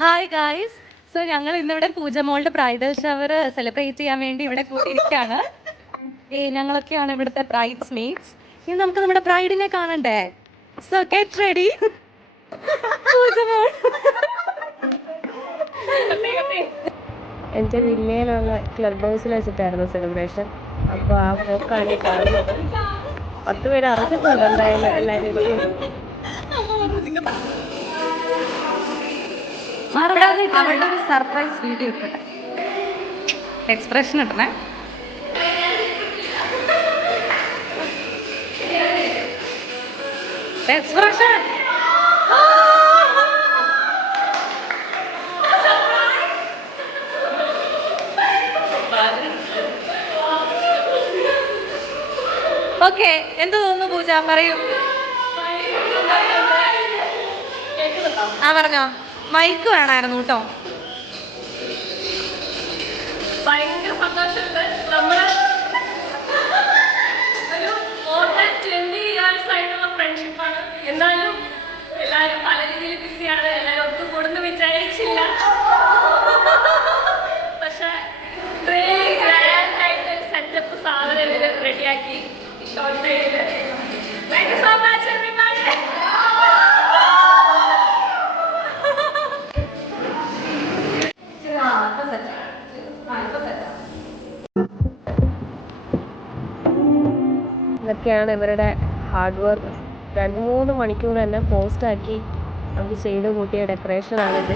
Hi guys. So ഞങ്ങൾ ഇന്നിവിടെ പൂജമോളുടെ bridal shower celebrate ചെയ്യാൻ വേണ്ടി ഇവിടെ കൂടിയിരിക്കുകയാണ്. ഞങ്ങളൊക്കെയാണ് ഇവിടുത്തെ ബ്രൈഡ്സ് മെയ്ഡ്സ്. ഇനി നമുക്ക് നമ്മുടെ ബ്രൈഡിനെ കാണണ്ടേ? So get ready. പൂജമോൾ എൻ്റെ വില്ലയിലുള്ള ക്ലബ് ഹൗസിൽ വെച്ചിട്ടായിരുന്നു സെലിബ്രേഷൻ. അപ്പോൾ ആ പോക്കാണ് ഈ കാണുന്നത്. 10 പേര് അറിഞ്ഞിട്ടുണ്ട് എന്തായാലും എല്ലാവരും. അവളുടെ ഒരു സർപ്രൈസ് വീഡിയോ ഇട്ടട്ടെ, എക്സ്പ്രഷൻ ഇട്ടണേ. Expression okay. എന്ത് തോന്നുന്നു പൂജ? പറയൂ. പറഞ്ഞോ. മൈക്ക് വേണമായിരുന്നു കേട്ടോ. ഭയങ്കര സന്തോഷമുണ്ട്. നമ്മള് ഒരു മോർ ദാൻ 20 years ആയിട്ടുള്ള ഫ്രണ്ട്ഷിപ്പാണ്. എന്നാലും എല്ലാവരും പല രീതിയിൽ ബിസിയാണ്. എല്ലാവരും ഒത്തും കൂടുന്നു വിചാരിച്ചില്ല. പക്ഷെ ഇത്രയും ഗ്രാൻഡ് ആയിട്ട് സെറ്റപ്പ് സാധനം ഇവര് റെഡിയാക്കി. ഷോർട്ട് സൈഡില് thank you so much everybody. ഇതൊക്കെയാണ് ഇവരുടെ ഹാർഡ് വർക്ക്. 2-3 മണിക്കൂർ തന്നെ പോസ്റ്റാക്കി നമുക്ക് ചെയ്ത് കൂട്ടിയ ഡെക്കറേഷനാണിത്.